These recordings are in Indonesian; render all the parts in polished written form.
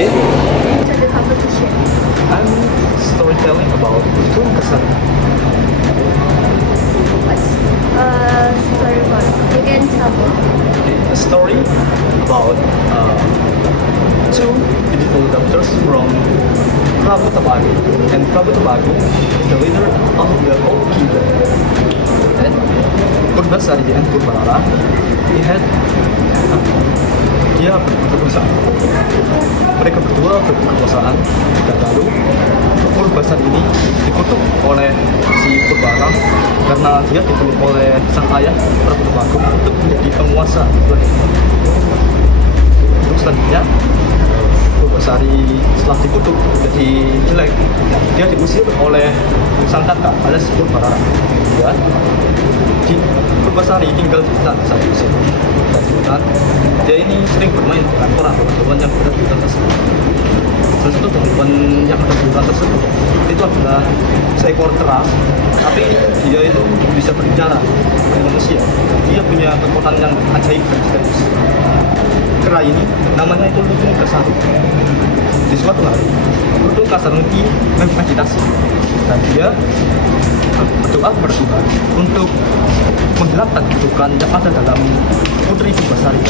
Okay. To the competition. I'm storytelling about Betul Kasar. What's story about? You can tell me. Okay, a story about two beautiful daughters from Prabu Tabago. And Prabu Tabago is the leader of the whole kingdom. And Purbasari and Purbalala, dia berusaha. Mereka berdua berkekuasaan dan lalu Purbasari ini dikutuk oleh si Purbalala karena dia dipeluk oleh sang ayah Prabu Tabago untuk menjadi penguasa selanjutnya. Untuk selanjutnya Purbasari setelah dikutuk jadi jelek, dia diusir oleh sang kakak alias Purbalala. Dan Purbasari tinggal di hutan saat diusir. Dan di hutan, dia ini sering bermain dengan orang teman yang berada di hutan tersebut. Salah satu teman yang ada di hutan tersebut itu adalah seekor kera, tapi dia itu bisa berbicara dengan manusia. Dia punya kekuatan yang ajaib dan misterius. Kera ini namanya itu Lutung Kasarung. Di suatu hari, Lutung Kasarung ini memeditasi dan dia berdoa kepada Tuhan untuk menghilangkan keburukan yang ada dalam putri Purbasari.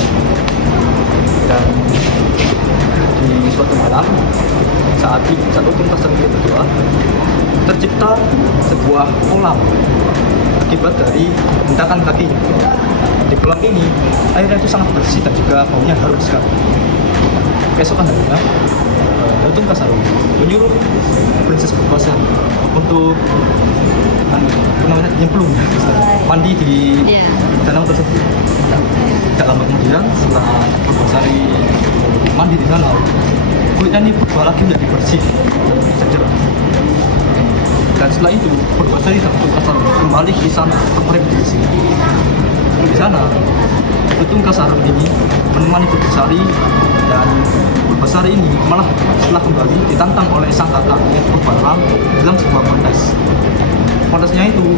Dan di suatu malam, saat Lutung Kasarung berdoa, tercipta sebuah kolam akibat dari hentakan kakinya. Di kolam ini, airnya itu sangat bersih dan juga baunya harum sekali. Keesokan harinya, Lutung Kasarung menyuruh Princess Purbasari untuk nyemplung, mandi di danau tersebut. Tidak lama kemudian, setelah Purbasari mandi di danau, kulitnya ini berubah lagi menjadi bersih dan cerah. Dan setelah itu, Purbasari dan Lutung Kasarung kembali ke sana untuk merepetisi. Di sana, Lutung Kasarung ini menemani Purbasari, dan Purbasari ini malah setelah kembali ditantang oleh sang kakak Purbalala dalam sebuah kontes. Kontesnya itu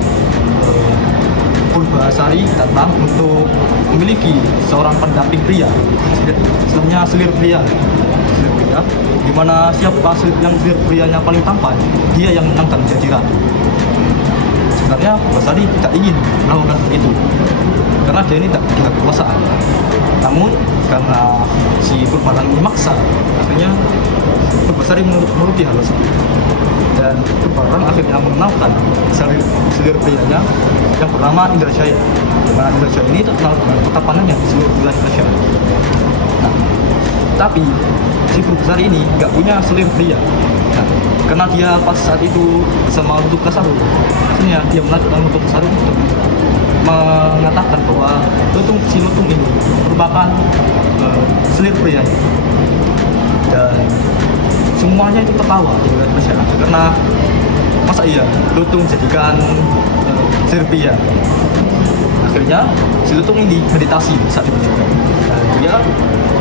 Purbasari datang untuk memiliki seorang pendamping pria, istilahnya selir pria, di mana siapa yang selir prianya paling tampan, dia yang menang dan menjadi ratu. Sebenarnya Purbasari tidak ingin melakukan itu karena dia ini tidak punya kekuasaan. Namun karena si Purbalala memaksa, akhirnya Purbasari menuruti hal tersebut. Dan Purbalala akhirnya mengenalkan selir prianya yang bernama Indrajaya. Dimana Indrajaya ini terkenal dengan ketapanannya di seluruh wilayah Indonesia. Nah, tapi si Purbasari ini nggak punya selir pria. Nah, karena dia pas saat itu bersama Lutung Kasarung, akhirnya dia melanjutkan Lutung Kasarung untuk mengatakan bahwa si Lutung ini merupakan selir pria. Dan semuanya itu tertawa di wilayah masyarakat karena masa iya Lutung jadikan selir pria. Akhirnya si Lutung ini meditasi saat itu juga. Dan dia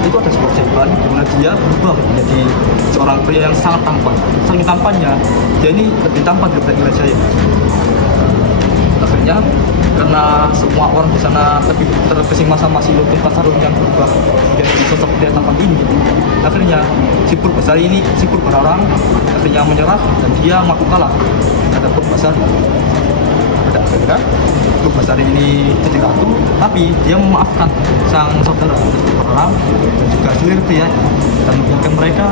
itu ada sebuah jawaban di mana dia berubah menjadi seorang pria yang sangat tampan. Saking tampannya, dia ini lebih tampan daripada Indrajaya. Akhirnya karena semua orang di sana lebih terkesima sama si Lutung Kasarung yang berubah menjadi sosok pria tampan ini, akhirnya si Purbalala akhirnya menyerah dan dia mengaku kalah terhadap Purbasari. Pada akhirnya Purbasari ini jadi ratu, tapi dia memaafkan sang saudara Purbalala dan juga selir pria dan mengizinkan mereka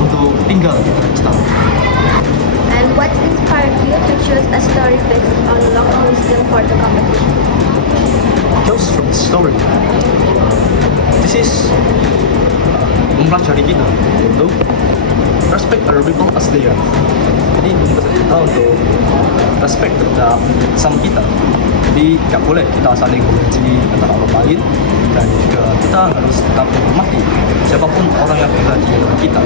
untuk tinggal di istana. And what inspired you to choose a story based on local wisdom for the competition? Just from the story, this is mempelajari kita untuk respect other people as they are. Jadi pesan kita untuk respect terhadap sama kita. Jadi nggak boleh kita saling membenci antara orang lain, dan juga kita harus tetap menghormati siapapun orang yang berada di dekat kita.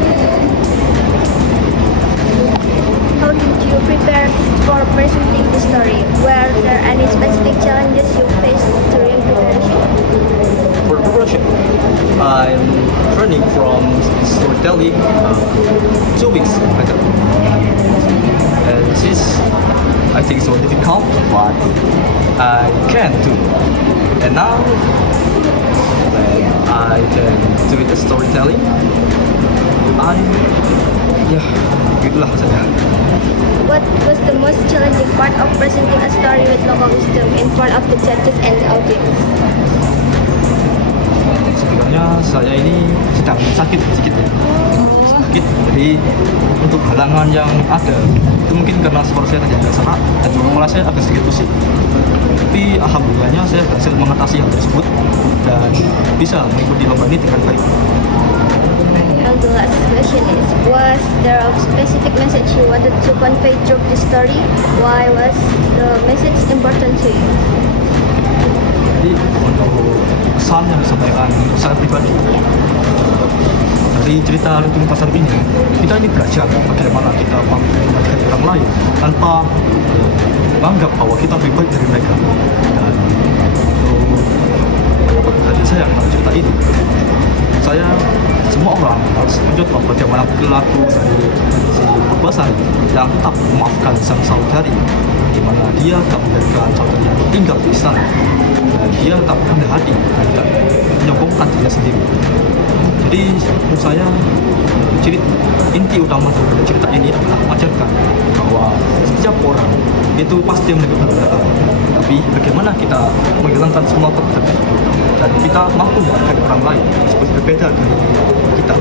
How did you prepare for presenting the story? Were there any specific challenges you faced during preparation? For preparation, I'm training from storytelling 2 weeks ago. And this is, I think, so difficult, but I can do. And now, when I can do the storytelling, lain ya gitulah saja. What was the most challenging part of presenting a story with local wisdom in front of the judges and the audience? Sebenarnya saya ini sedang sakit sedikit ya. Sakit, jadi untuk halangan yang ada itu mungkin karena suara saya tadi agak serak dan kepala saya agak sedikit pusing. Tapi alhamdulillahnya saya berhasil mengatasi hal tersebut dan bisa mengikuti lomba ini dengan baik. And the last question is, was there a specific message you wanted to convey through the story? Why was the message important to you? Jadi untuk pesan yang disampaikan saya pribadi dari cerita Lutung Pasar ini, kita ini belajar bagaimana kita mampu menghargai orang lain tanpa menganggap bahwa kita lebih baik dari mereka. Dan untuk tadi saya yang cerita ini, saya semua orang harus mencontoh bagaimana perilaku dari si Basari yang tetap memaafkan sang saudari, di mana dia tak membiarkan saudari yang tinggal di istana dan dia tak rendah hati dan tidak menyombongkan dirinya sendiri. Jadi menurut saya inti utama dari cerita ini adalah mengajarkan bahwa setiap orang itu pasti memiliki perbedaan, tapi bagaimana kita menghilangkan semua perbedaan dan kita mampu menghargai orang lain seperti berbeda dari kita.